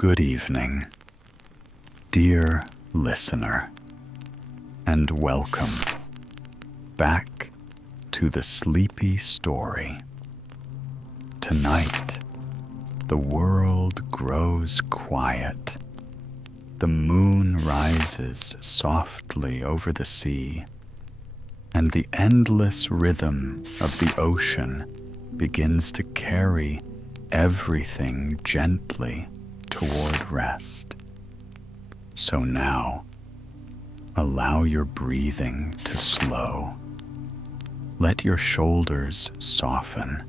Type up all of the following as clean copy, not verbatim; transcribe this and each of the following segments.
Good evening, dear listener, and welcome back to the Sleepy Story. Tonight, the world grows quiet. The moon rises softly over the sea, and the endless rhythm of the ocean begins to carry everything gently toward rest. So now, allow your breathing to slow. Let your shoulders soften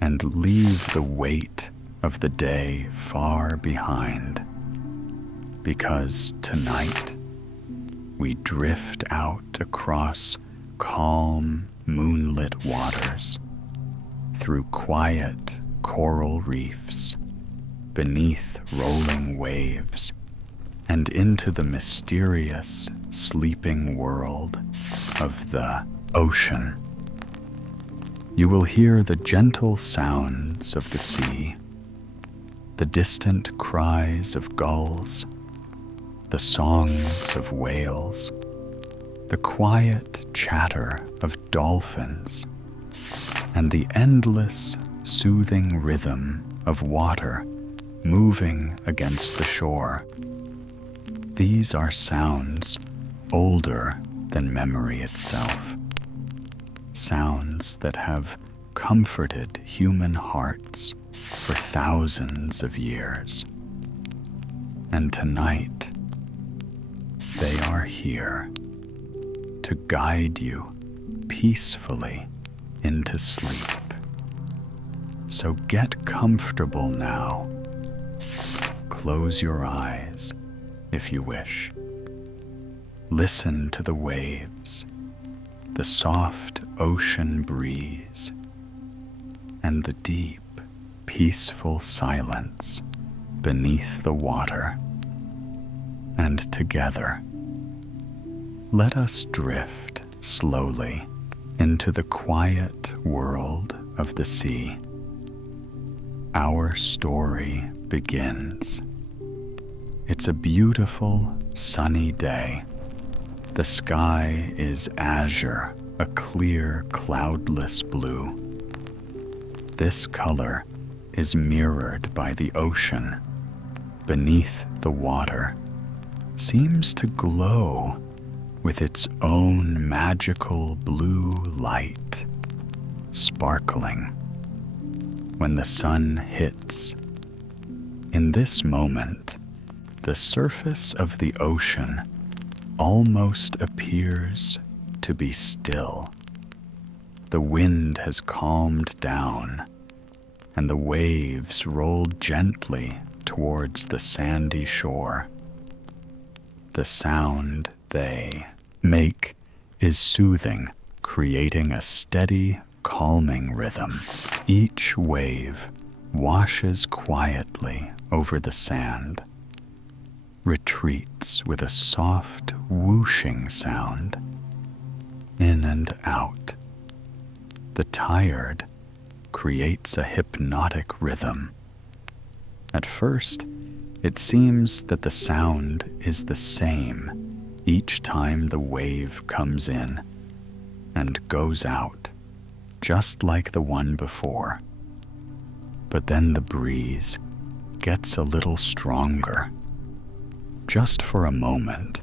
and leave the weight of the day far behind, because tonight we drift out across calm, moonlit waters, through quiet coral reefs, beneath rolling waves, and into the mysterious sleeping world of the ocean. You will hear the gentle sounds of the sea, the distant cries of gulls, the songs of whales, the quiet chatter of dolphins, and the endless, soothing rhythm of water moving against the shore. These are sounds older than memory itself, sounds that have comforted human hearts for thousands of years. And tonight, they are here to guide you peacefully into sleep. So get comfortable now. Close your eyes if you wish. Listen to the waves, the soft ocean breeze, and the deep, peaceful silence beneath the water. And together, let us drift slowly into the quiet world of the sea. Our story begins. It's a beautiful, sunny day. The sky is azure, a clear, cloudless blue. This color is mirrored by the ocean. Beneath the water, seems to glow with its own magical blue light, sparkling when the sun hits. In this moment, the surface of the ocean almost appears to be still. The wind has calmed down, and the waves roll gently towards the sandy shore. The sound they make is soothing, creating a steady, calming rhythm. Each wave washes quietly over the sand, retreats with a soft whooshing sound, in and out. The tired creates a hypnotic rhythm. At first, it seems that the sound is the same each time the wave comes in and goes out, just like the one before. But then the breeze gets a little stronger. Just for a moment,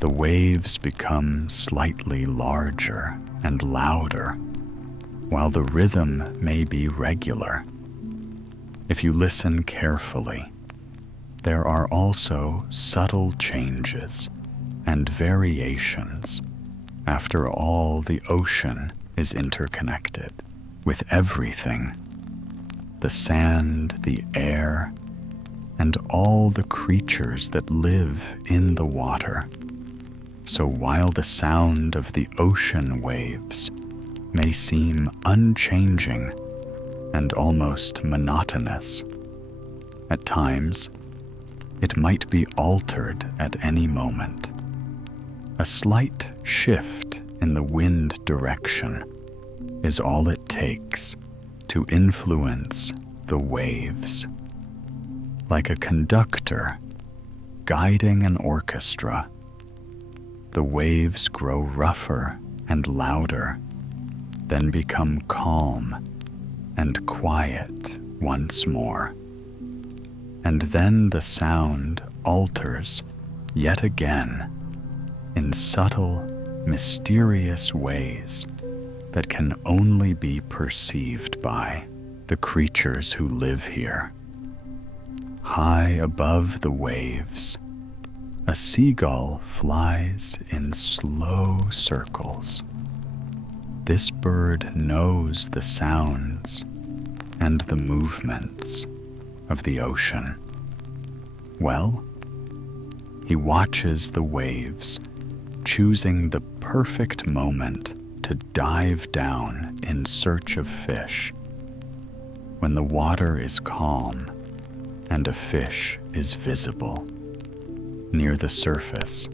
the waves become slightly larger and louder, while the rhythm may be regular. If you listen carefully, there are also subtle changes and variations. After all, the ocean is interconnected with everything: the sand, the air, and all the creatures that live in the water. So while the sound of the ocean waves may seem unchanging and almost monotonous, at times it might be altered at any moment. A slight shift in the wind direction is all it takes to influence the waves. like a conductor guiding an orchestra. The waves grow rougher and louder, then become calm and quiet once more. And then the sound alters yet again in subtle, mysterious ways that can only be perceived by the creatures who live here. High above the waves, a seagull flies in slow circles. This bird knows the sounds and the movements of the ocean. Well, he watches the waves, choosing the perfect moment to dive down in search of fish. When the water is calm and a fish is visible near the surface,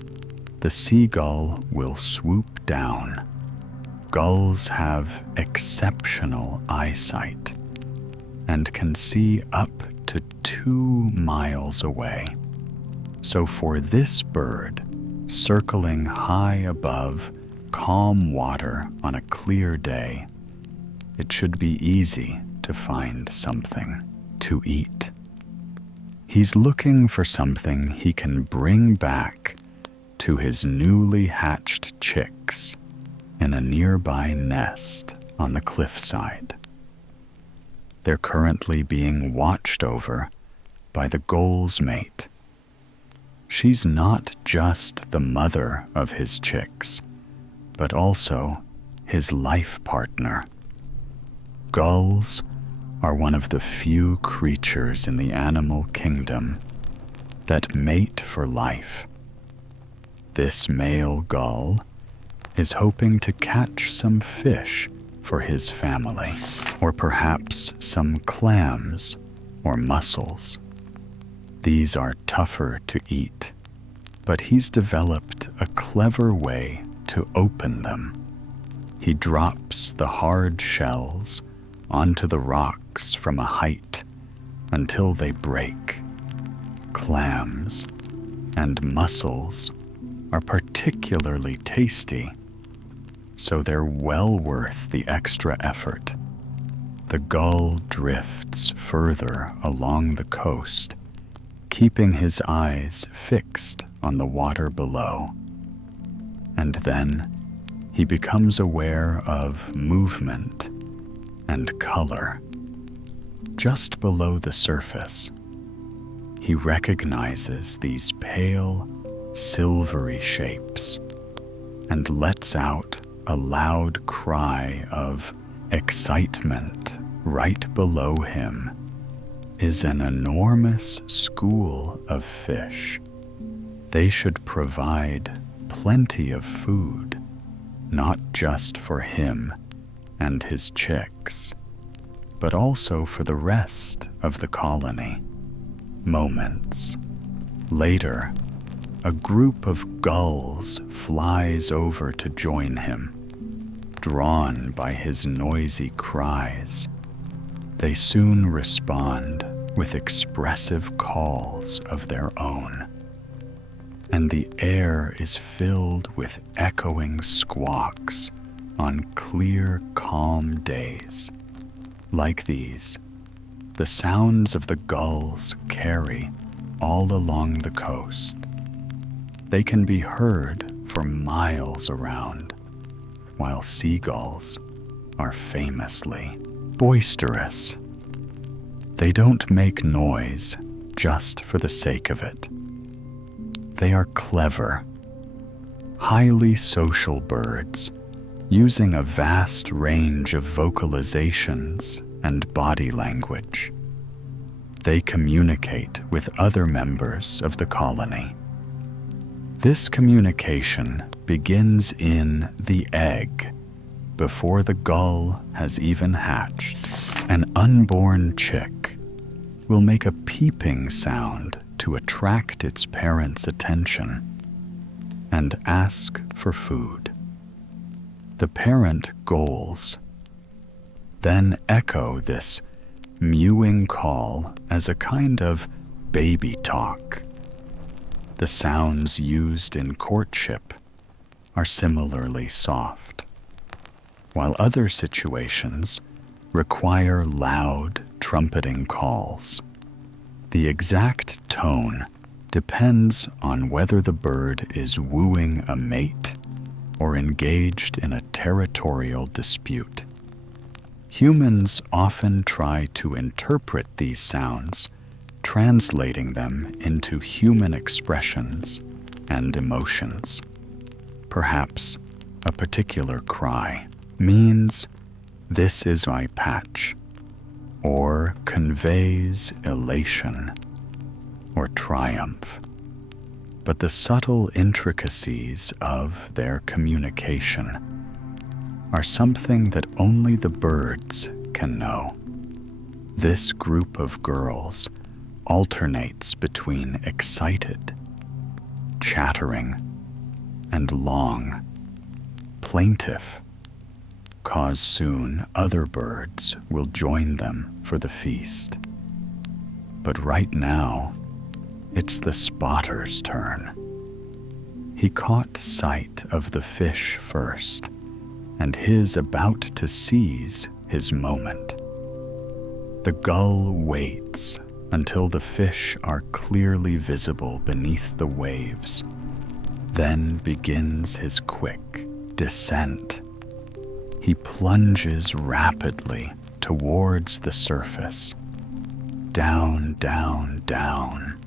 the seagull will swoop down. Gulls have exceptional eyesight and can see up to 2 miles away. So for this bird, circling high above calm water on a clear day, it should be easy to find something to eat. He's looking for something he can bring back to his newly hatched chicks in a nearby nest on the cliffside. They're currently being watched over by the gull's mate. She's not just the mother of his chicks, but also his life partner. Gulls are one of the few creatures in the animal kingdom that mate for life. This male gull is hoping to catch some fish for his family, or perhaps some clams or mussels. These are tougher to eat, but he's developed a clever way to open them. He drops the hard shells onto the rocks from a height until they break. Clams and mussels are particularly tasty, so they're well worth the extra effort. The gull drifts further along the coast, keeping his eyes fixed on the water below. And then he becomes aware of movement and color. Just below the surface, he recognizes these pale, silvery shapes and lets out a loud cry of excitement. Right below him is an enormous school of fish. They should provide plenty of food, not just for him and his chicks, but also for the rest of the colony. Moments later, a group of gulls flies over to join him, drawn by his noisy cries. They soon respond with expressive calls of their own, and the air is filled with echoing squawks on clear, calm days. Like these, the sounds of the gulls carry all along the coast. They can be heard for miles around, while seagulls are famously boisterous. They don't make noise just for the sake of it. They are clever, highly social birds, using a vast range of vocalizations and body language. They communicate with other members of the colony. This communication begins in the egg before the gull has even hatched. An unborn chick will make a peeping sound to attract its parents' attention and ask for food. The parent gulls then echo this mewing call as a kind of baby talk. The sounds used in courtship are similarly soft, while other situations require loud, trumpeting calls. The exact tone depends on whether the bird is wooing a mate or engaged in a territorial dispute. Humans often try to interpret these sounds, translating them into human expressions and emotions. Perhaps a particular cry means, "This is my patch," or conveys elation or triumph. But the subtle intricacies of their communication are something that only the birds can know. This group of girls alternates between excited, chattering, and long, plaintive, cause soon other birds will join them for the feast. But right now, it's the spotter's turn. He caught sight of the fish first, and is about to seize his moment. The gull waits until the fish are clearly visible beneath the waves, then begins his quick descent. He plunges rapidly towards the surface. Down, down, down.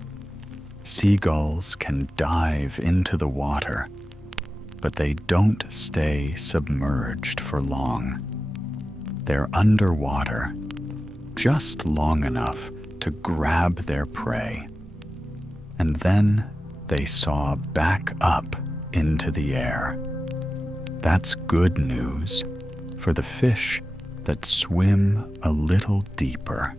Seagulls can dive into the water, but they don't stay submerged for long. They're underwater just long enough to grab their prey, and then they soar back up into the air. That's good news for the fish that swim a little deeper.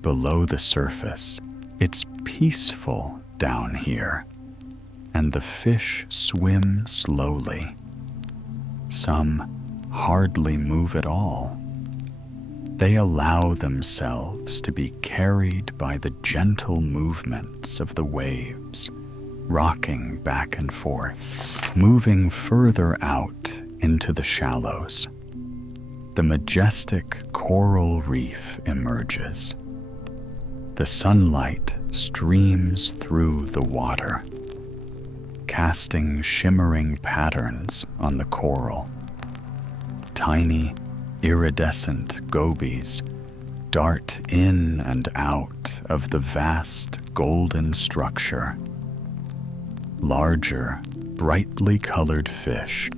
Below the surface, it's peaceful down here, and the fish swim slowly. Some hardly move at all. They allow themselves to be carried by the gentle movements of the waves, rocking back and forth, moving further out into the shallows. The majestic coral reef emerges. The sunlight streams through the water, casting shimmering patterns on the coral. Tiny, iridescent gobies dart in and out of the vast golden structure. Larger, brightly colored fish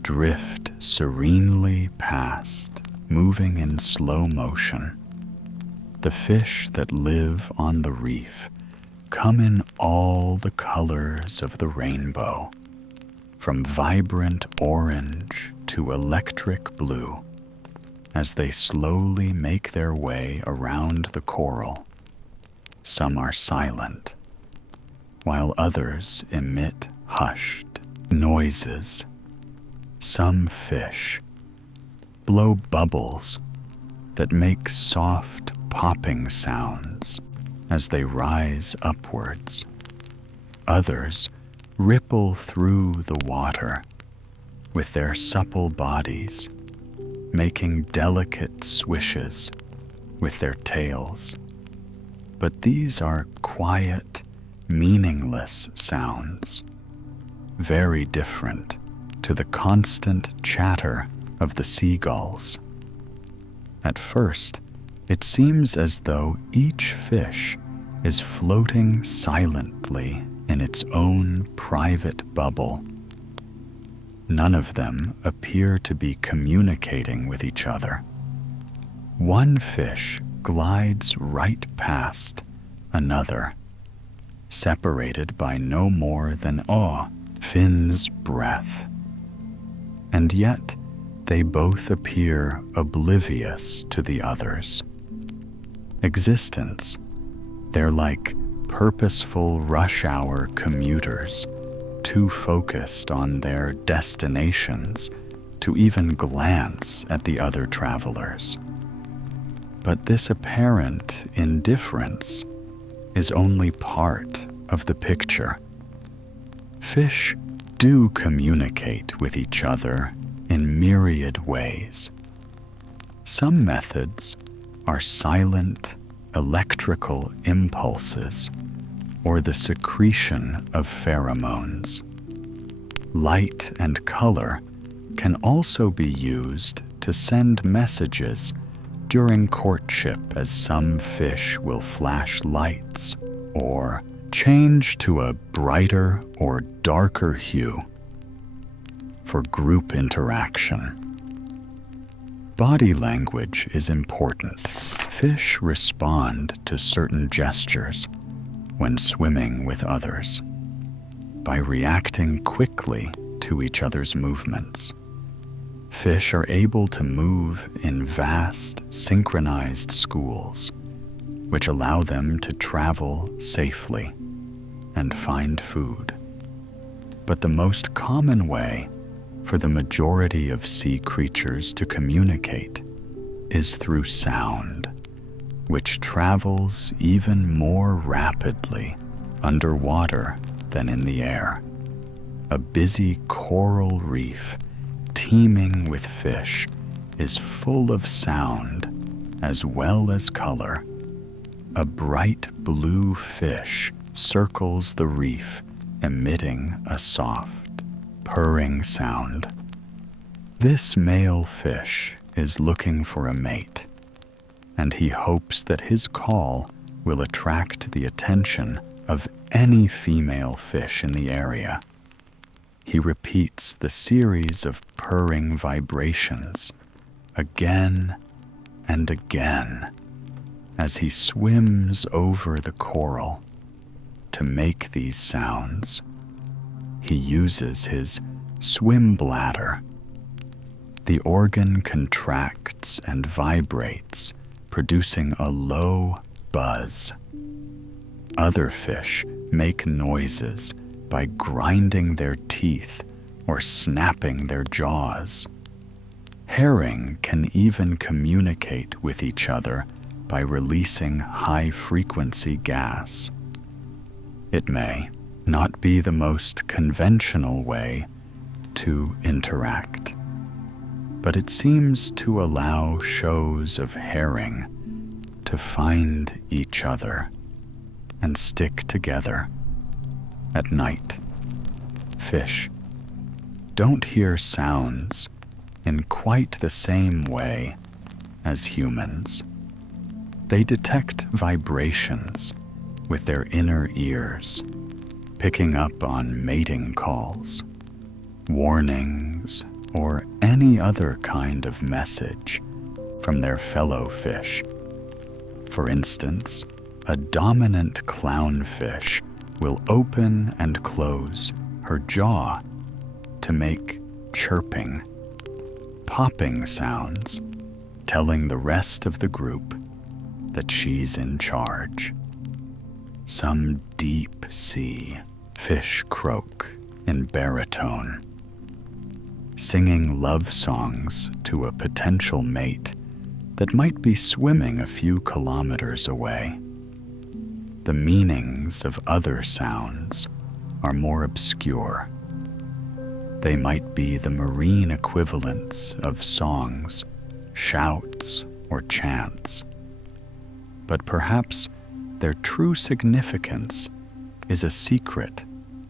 drift serenely past, moving in slow motion. The fish that live on the reef come in all the colors of the rainbow, from vibrant orange to electric blue, as they slowly make their way around the coral. Some are silent, while others emit hushed noises. Some fish blow bubbles that make soft popping sounds as they rise upwards. Others ripple through the water with their supple bodies, making delicate swishes with their tails. But these are quiet, meaningless sounds, very different to the constant chatter of the seagulls. At first, it seems as though each fish is floating silently in its own private bubble. None of them appear to be communicating with each other. One fish glides right past another, separated by no more than a fin's breadth. And yet, they both appear oblivious to the others. Existence, they're like purposeful rush-hour commuters, too focused on their destinations to even glance at the other travelers. But this apparent indifference is only part of the picture. Fish do communicate with each other in myriad ways. Some methods are silent electrical impulses or the secretion of pheromones. Light and color can also be used to send messages during courtship, as some fish will flash lights or change to a brighter or darker hue for group interaction. Body language is important. Fish respond to certain gestures when swimming with others by reacting quickly to each other's movements. Fish are able to move in vast, synchronized schools, which allow them to travel safely and find food. But the most common way for the majority of sea creatures to communicate is through sound, which travels even more rapidly underwater than in the air. A busy coral reef teeming with fish is full of sound as well as color. A bright blue fish circles the reef, emitting a soft, purring sound. This male fish is looking for a mate, and he hopes that his call will attract the attention of any female fish in the area. He repeats the series of purring vibrations again and again as he swims over the coral. To make these sounds, he uses his swim bladder. The organ contracts and vibrates, producing a low buzz. Other fish make noises by grinding their teeth or snapping their jaws. Herring can even communicate with each other by releasing high-frequency gas. It may not be the most conventional way to interact, but it seems to allow shows of herring to find each other and stick together. At night, fish don't hear sounds in quite the same way as humans. They detect vibrations with their inner ears, picking up on mating calls, warnings, or any other kind of message from their fellow fish. For instance, a dominant clownfish will open and close her jaw to make chirping, popping sounds, telling the rest of the group that she's in charge. Some deep sea fish croak in baritone, singing love songs to a potential mate that might be swimming a few kilometers away. The meanings of other sounds are more obscure. They might be the marine equivalents of songs, shouts, or chants. But perhaps their true significance is a secret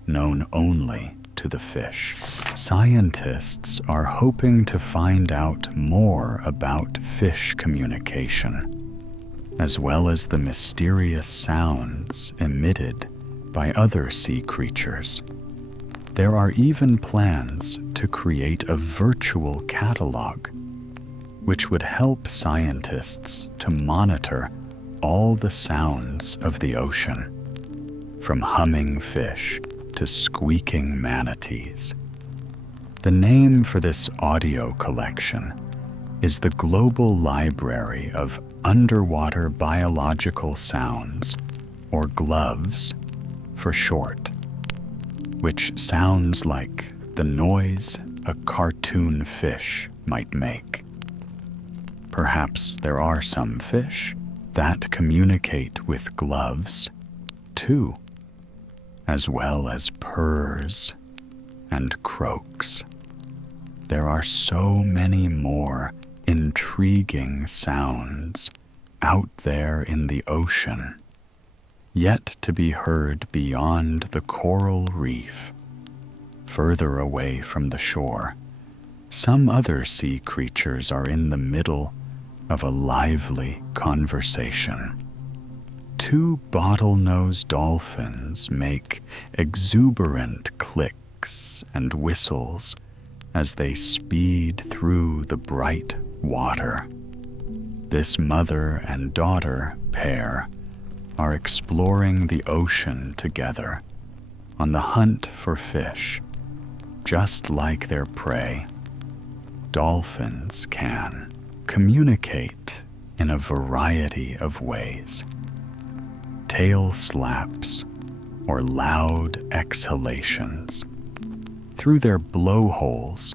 known only to the fish. Scientists are hoping to find out more about fish communication, as well as the mysterious sounds emitted by other sea creatures. There are even plans to create a virtual catalog, which would help scientists to monitor all the sounds of the ocean, from humming fish to squeaking manatees. The name for this audio collection is the Global Library of Underwater Biological Sounds, or GLOVES for short, which sounds like the noise a cartoon fish might make. Perhaps there are some fish that communicate with gloves too, as well as purrs and croaks. There are so many more intriguing sounds out there in the ocean, yet to be heard beyond the coral reef. Further away from the shore, some other sea creatures are in the middle of a lively conversation. Two bottlenose dolphins make exuberant clicks and whistles as they speed through the bright water. This mother and daughter pair are exploring the ocean together, on the hunt for fish. Just like their prey, dolphins can communicate in a variety of ways. Tail slaps or loud exhalations through their blowholes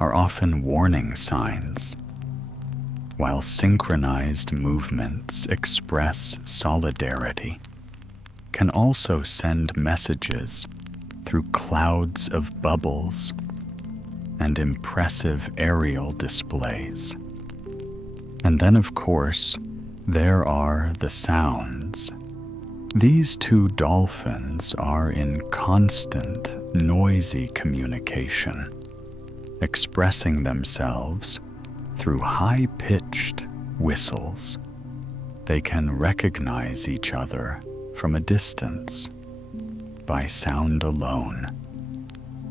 are often warning signs, while synchronized movements express solidarity, can also send messages through clouds of bubbles and impressive aerial displays. And then, of course, there are the sounds. These two dolphins are in constant, noisy communication, expressing themselves through high-pitched whistles. They can recognize each other from a distance by sound alone.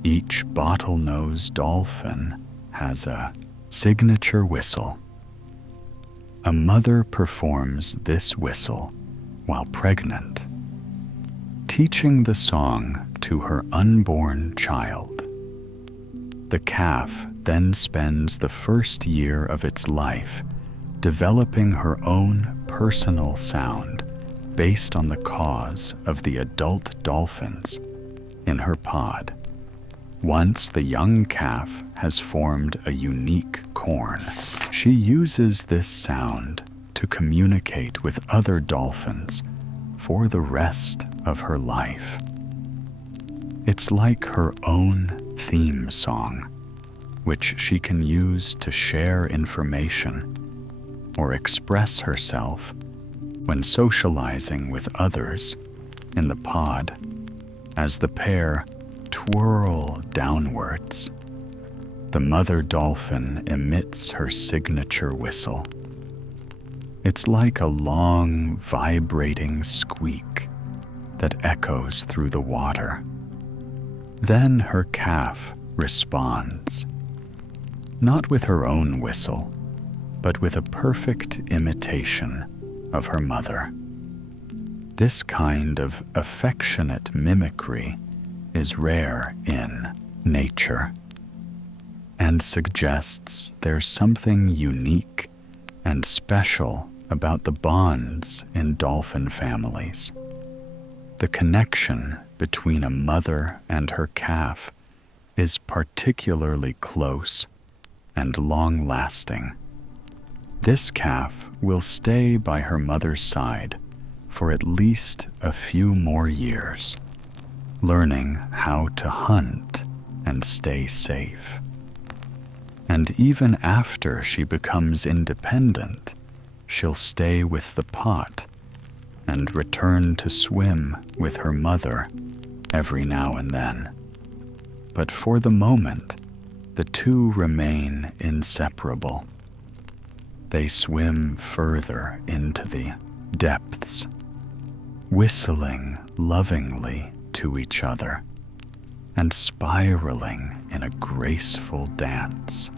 Each bottlenose dolphin has a signature whistle. A mother performs this whistle while pregnant, teaching the song to her unborn child. The calf then spends the first year of its life developing her own personal sound based on the caws of the adult dolphins in her pod. Once the young calf has formed a unique corn, she uses this sound to communicate with other dolphins for the rest of her life. It's like her own theme song, which she can use to share information or express herself when socializing with others in the pod as the pair twirl downwards. The mother dolphin emits her signature whistle. It's like a long, vibrating squeak that echoes through the water. Then her calf responds, not with her own whistle, but with a perfect imitation of her mother. This kind of affectionate mimicry is rare in nature and suggests there's something unique and special about the bonds in dolphin families. The connection between a mother and her calf is particularly close and long-lasting. This calf will stay by her mother's side for at least a few more years, learning how to hunt and stay safe. And even after she becomes independent, she'll stay with the pot and return to swim with her mother every now and then. But for the moment, the two remain inseparable. They swim further into the depths, whistling lovingly to each other and spiraling in a graceful dance.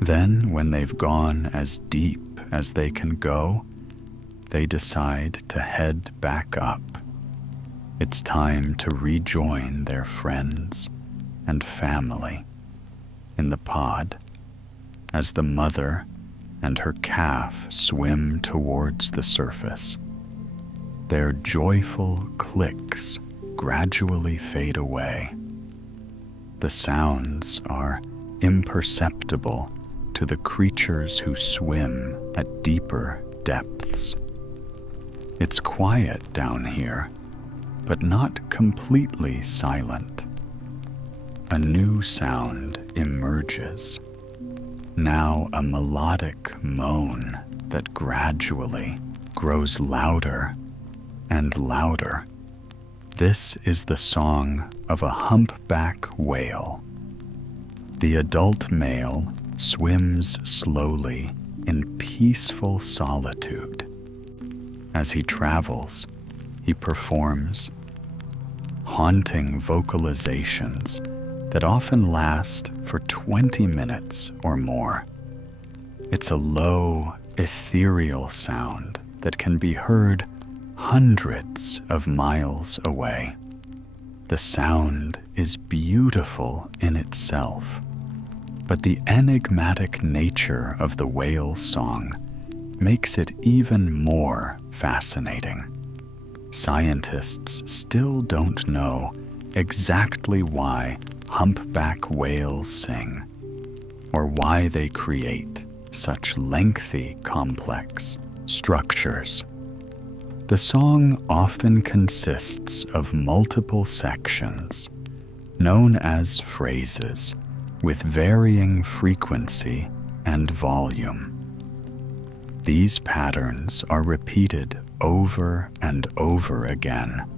Then, when they've gone as deep as they can go, they decide to head back up. It's time to rejoin their friends and family in the pod as the mother and her calf swim towards the surface. Their joyful clicks gradually fade away. The sounds are imperceptible to the creatures who swim at deeper depths. It's quiet down here, but not completely silent. A new sound emerges, now a melodic moan that gradually grows louder and louder. This is the song of a humpback whale. The adult male swims slowly in peaceful solitude. As he travels, he performs haunting vocalizations that often last for 20 minutes or more. It's a low, ethereal sound that can be heard hundreds of miles away. The sound is beautiful in itself, but the enigmatic nature of the whale's song makes it even more fascinating. Scientists still don't know exactly why humpback whales sing, or why they create such lengthy, complex structures. The song often consists of multiple sections, known as phrases, with varying frequency and volume. These patterns are repeated over and over again,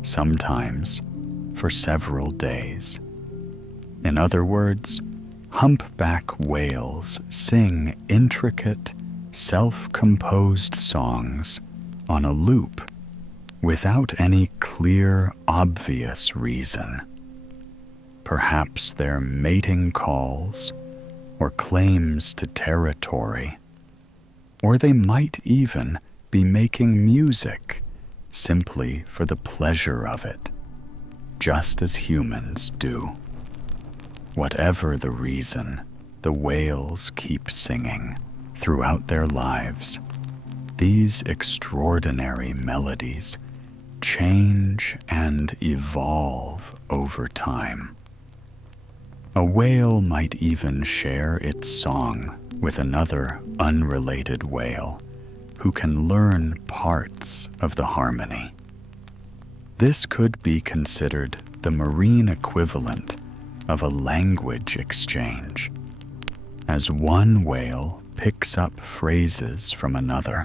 sometimes for several days. In other words, humpback whales sing intricate, self-composed songs on a loop without any clear, obvious reason. Perhaps they're mating calls or claims to territory, or they might even be making music simply for the pleasure of it, just as humans do. Whatever the reason, the whales keep singing throughout their lives. These extraordinary melodies change and evolve over time. A whale might even share its song with another unrelated whale who can learn parts of the harmony. This could be considered the marine equivalent of a language exchange, as one whale picks up phrases from another.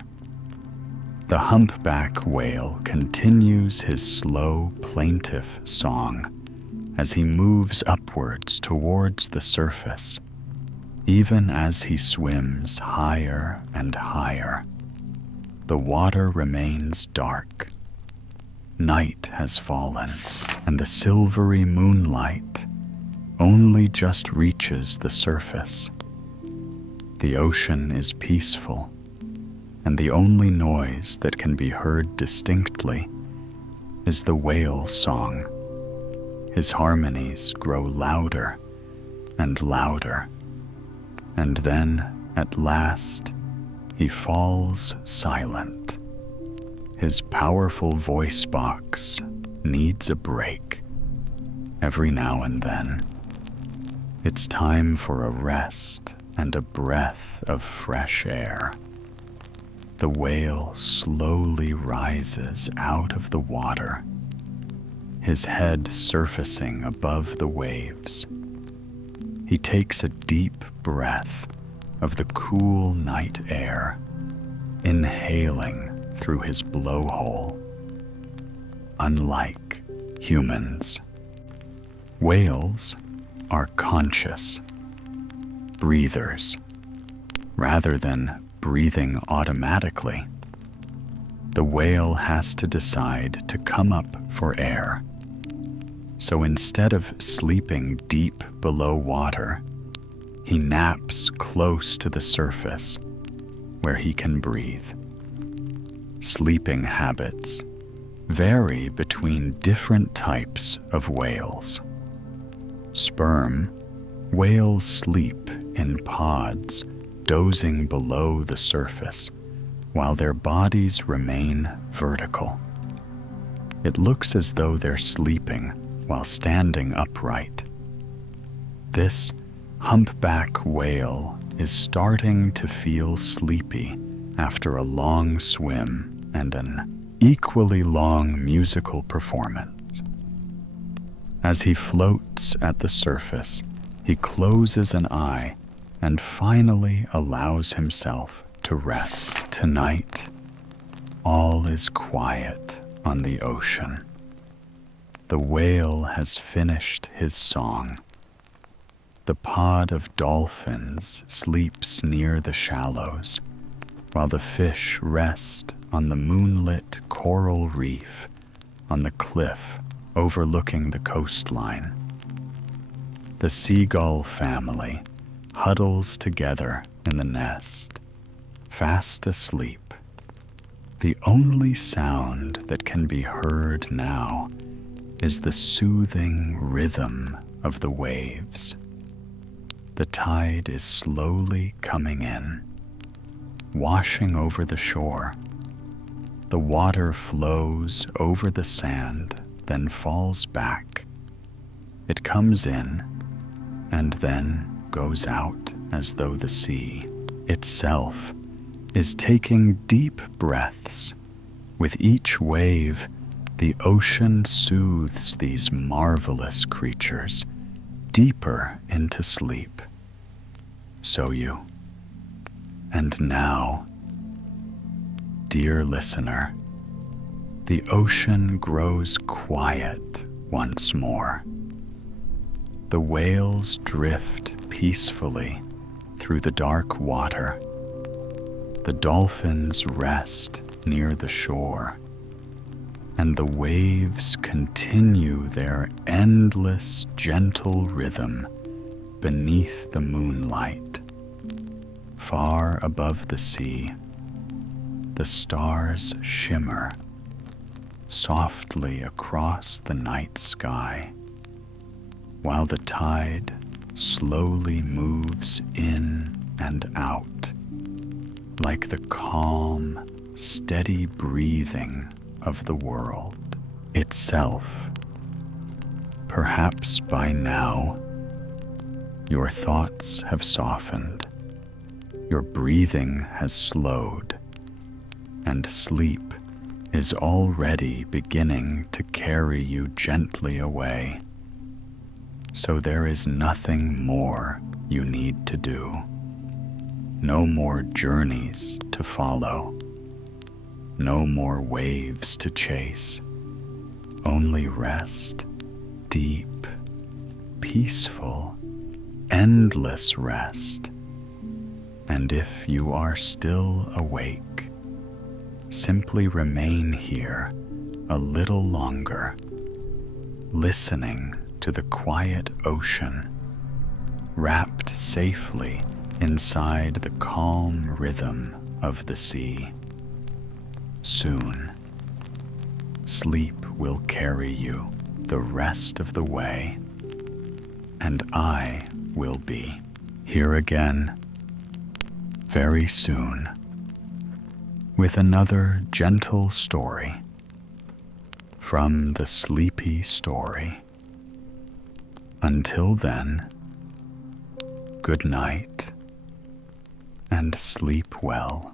The humpback whale continues his slow, plaintive song as he moves upwards towards the surface, even as he swims higher and higher. The water remains dark. Night has fallen, and the silvery moonlight only just reaches the surface. The ocean is peaceful, and the only noise that can be heard distinctly is the whale's song. His harmonies grow louder and louder, and then, at last, he falls silent. His powerful voice box needs a break every now and then. It's time for a rest and a breath of fresh air. The whale slowly rises out of the water, his head surfacing above the waves. He takes a deep breath of the cool night air, inhaling through his blowhole. Unlike humans, whales are conscious breathers rather than breathing automatically. The whale has to decide to come up for air. So instead of sleeping deep below water, he naps close to the surface where he can breathe. Sleeping habits vary between different types of whales. Sperm whales sleep in pods, dozing below the surface, while their bodies remain vertical. It looks as though they're sleeping while standing upright. This humpback whale is starting to feel sleepy after a long swim and an equally long musical performance. As he floats at the surface, he closes an eye and finally allows himself to rest. Tonight, all is quiet on the ocean. The whale has finished his song. The pod of dolphins sleeps near the shallows, while the fish rest on the moonlit coral reef on the cliff overlooking the coastline. The seagull family huddles together in the nest, fast asleep. The only sound that can be heard now is the soothing rhythm of the waves. The tide is slowly coming in, washing over the shore. The water flows over the sand, then falls back. It comes in and then goes out as though the sea itself is taking deep breaths. With each wave, the ocean soothes these marvelous creatures deeper into sleep. So you. And now, dear listener, the ocean grows quiet once more. The whales drift peacefully through the dark water. The dolphins rest near the shore, and the waves continue their endless, gentle rhythm beneath the moonlight. Far above the sea, the stars shimmer softly across the night sky, while the tide slowly moves in and out, like the calm, steady breathing of the world itself. Perhaps by now, your thoughts have softened, your breathing has slowed, and sleep is already beginning to carry you gently away. So there is nothing more you need to do. No more journeys to follow. No more waves to chase. Only rest, deep, peaceful, endless rest. And if you are still awake, simply remain here a little longer, listening to the quiet ocean, wrapped safely inside the calm rhythm of the sea. Soon, sleep will carry you the rest of the way, and I will be here again very soon with another gentle story from the Sleepy Story. Until then, good night and sleep well.